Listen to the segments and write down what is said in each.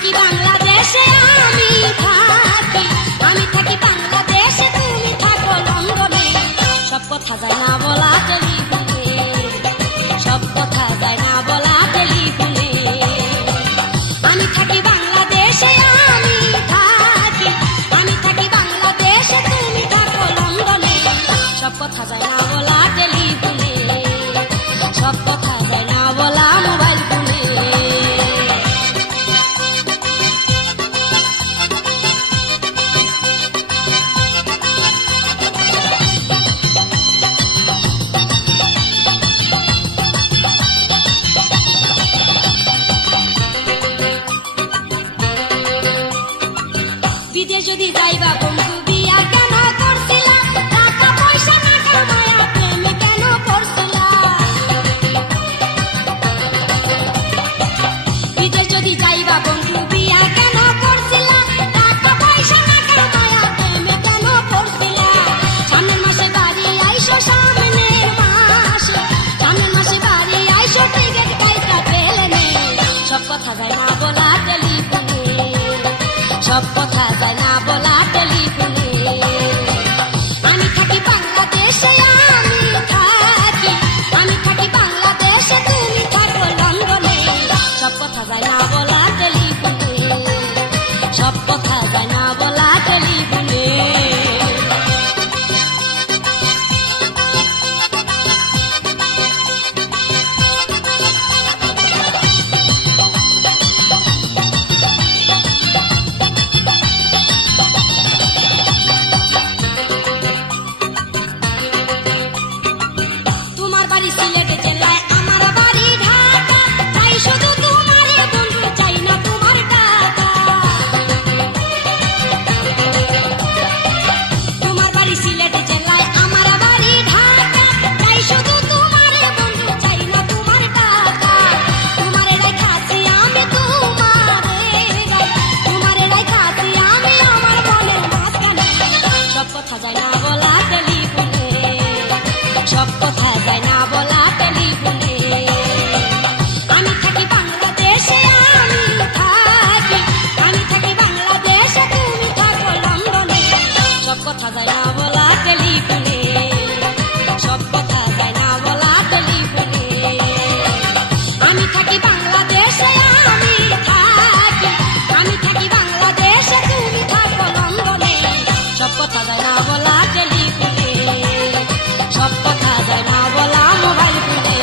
থাকি বাংলাদেশে, আমি থাকি বাংলাদেশে, তুমি থাকো লন্ডনে। সব কথা যায় না বলা টেলিফোনে, সব কথা যায় না বলা টেলিফোনে। আমি থাকি বাংলাদেশে, আমি থাকি বাংলাদেশে, তুমি থাকো লন্ডনে। সব কথা যায় না বলা টেলিফোনে, সব কথা যায় না বলা মোবাইল ফোনে। বিদেশ যদি যাইবা বন্ধু বিয়া কেন করছিলা, টাকা পয়সা না কামায়া প্রেম কেন করছিলা। বিদেশ যদি যাইবা বন্ধু বিয়া কেন করছিলা, টাকা পয়সা না কামায়া প্রেম কেন করছিলা। সামনের মাসে বাড়ি আইসো, সামনের মাসে বাড়ি আইসো, টিকিট কাইটা ট্রেনে। সব কথা যায় না বলা টেলিফোনে, সব কথা যায় না বলা টেলিফোনে। আমি থাকি বাংলাদেশে, আমি থাকি বাংলাদেশে, তুমি থাকো লন্ডনে। সব কথা যায় না বলা টেলিফোনে, সব কথা যায় না বলা টেলিফোনে। তোমার বাড়ি সিলেট জেলায়, আমার বাড়ি ঢাকা, চাই শুধু তোমারে বন্ধু, চাই না তোমার টাকা। তোমার বাড়ি সিলেট জেলায়, আমার বাড়ি ঢাকা, চাই শুধু তোমারে বন্ধু, চাই না তোমার টাকা। তোমারে রাইখাছি আমি, তোমারে রাইখাছি আমি আমার মনের মাঝখানে। সব কথা যায় না বলা টেলিফোনে, সব কথা যায় না বলা টেলিফোনে। আমি থাকি বাংলাদেশে, আমি থাকি বাংলাদেশে, তুমি থাকো লন্ডনে। সব কথা যায় না বলা টেলিফোনে, সব কথা যায় না বলা টেলিফোনে। আমি থাকি বাংলাদেশে, আমি থাকি বাংলাদেশে, তুমি থাকো লন্ডনে। সব কথা যায় না বলা টেলিফোনে, সব কথা যায় না বলা মোবাইল ফোনে।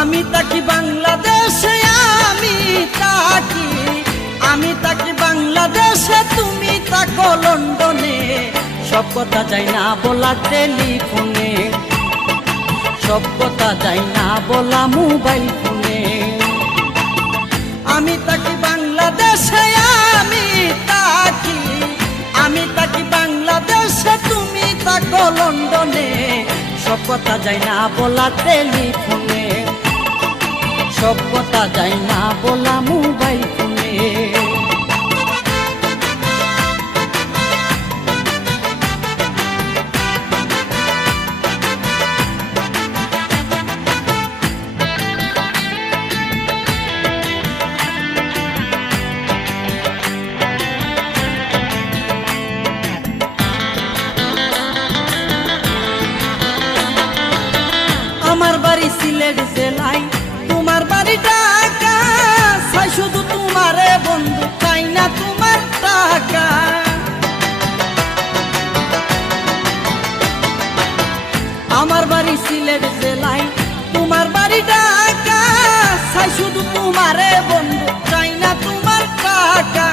আমি থাকি বাংলাদেশে, আমি থাকি বাংলাদেশে, তুমি থাকো লন্ডনে। সব কথা যায় না বলা টেলিফোনে, সব কথা যায় না বলা মোবাইল ফোনে। আমি থাকি বাংলাদেশে, আমি থাকি বাংলাদেশে, তুমি থাকো লন্ডনে। সব কথা যায় না বলা টেলিফোনে, সব কথা যায় না বলা মোবাইল ফোনে। আমার বাড়ি সিলেট জেলায়, তোমার বাড়ি ঢাকা, চাই শুধু তোমারে বন্ধু, চাই না তোমার টাকা। আমার বাড়ি সিলেট জেলায়, তোমার বাড়ি ঢাকা, চাই শুধু তোমারে বন্ধু, চাই না তোমার টাকা।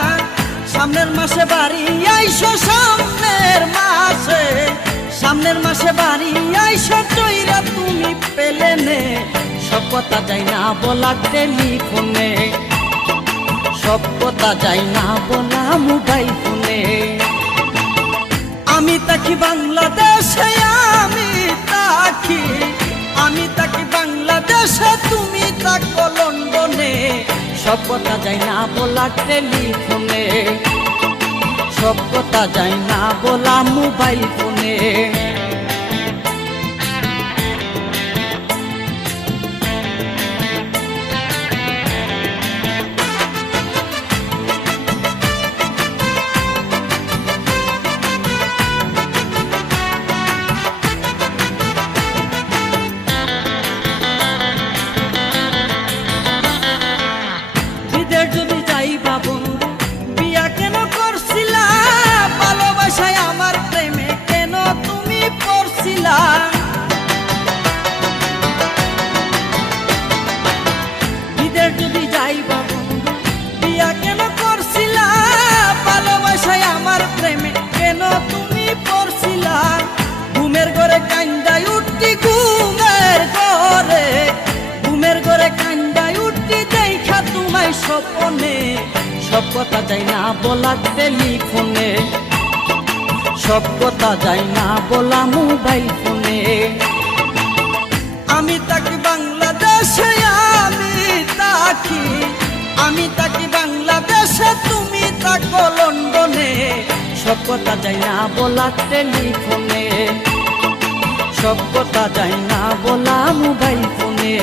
সামনের মাসে বাড়ি আইসো, সামনের মাসে বাড়ি আইসো, চইরা তুমি পেলেনে। সব কথা যায় না বলা টেলিফোনে, সব কথা যায় না বলা মোবাইল ফোনে। আমি থাকি বাংলাদেশে, আমি থাকি বাংলাদেশে, তুমি থাকো লন্ডনে। সব কথা যায় না বলা টেলিফোনে, সব কথা যায় না বলা মোবাইল ফোনে। যদি যাইবা বন্ধু বিয়া কেন করছিলা, ভালোবাসায় আমার প্রেমে কেন তুমি পড়ছিলা। বিদের যদি যাইবা বন্ধু বিয়া কেন করছিলা, ভালোবাসায় আমার প্রেমে কেন তুমি পড়ছিলা। ঘুমের ঘরে কান্দাই উঠতি, ঘুমের ঘরে কান্দাই উঠতি দেখা তোমায় স্বপ্নে। সব কথা যায় না বলা টেলিফোনে, সব কথা যায় না বলা মোবাইল ফোনে। আমি থাকি বাংলাদেশে, আমি থাকি বাংলাদেশে, তুমি থাকো লন্ডনে। সব কথা যায় না বলা টেলিফোনে, সব কথা যায় না বলা মোবাইল ফোনে।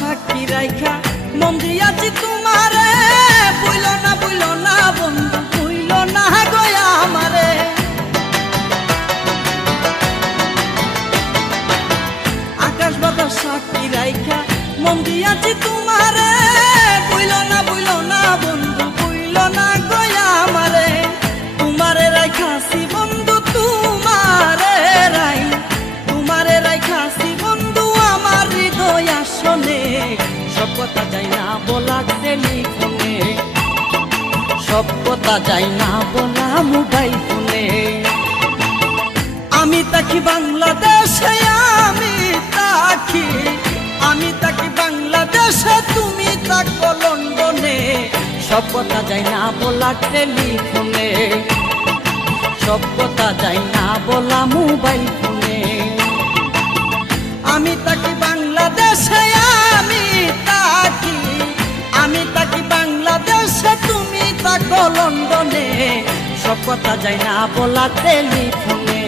সাক্ষী রাইখা মন দিয়াছি তোমারে, বইল না বন্ধু, বইল না গয়া আমারে। আকাশ বাতাস সাক্ষী রাইখা মন দিয়াছি তোমারে, বইল না বন্ধু, বইল না গয়া আমারে। তোমারে রাইখাছি বন্ধু, তোমারে রাইখাছি বন্ধু আমার হৃদয় আসনে। সব কথা যায় না বলা টেলিফোনে, সব কথা যায় না বলা মোবাইল ফোনে। আমি থাকি বাংলাদেশে, আমি থাকি বাংলাদেশে, তুমি থাকো লন্ডনে। সব কথা যায় না বলা টেলিফোনে, সব কথা যায় না বলা মোবাইল ফোনে। আমি থাকি বাংলাদেশে, আমি থাকি বাংলাদেশে, তুমি থাকো লন্ডনে। সব কথা যায় না বলা টেলিফোনে,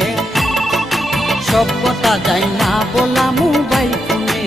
সব কথা যায় না বলা মোবাইল ফোনে।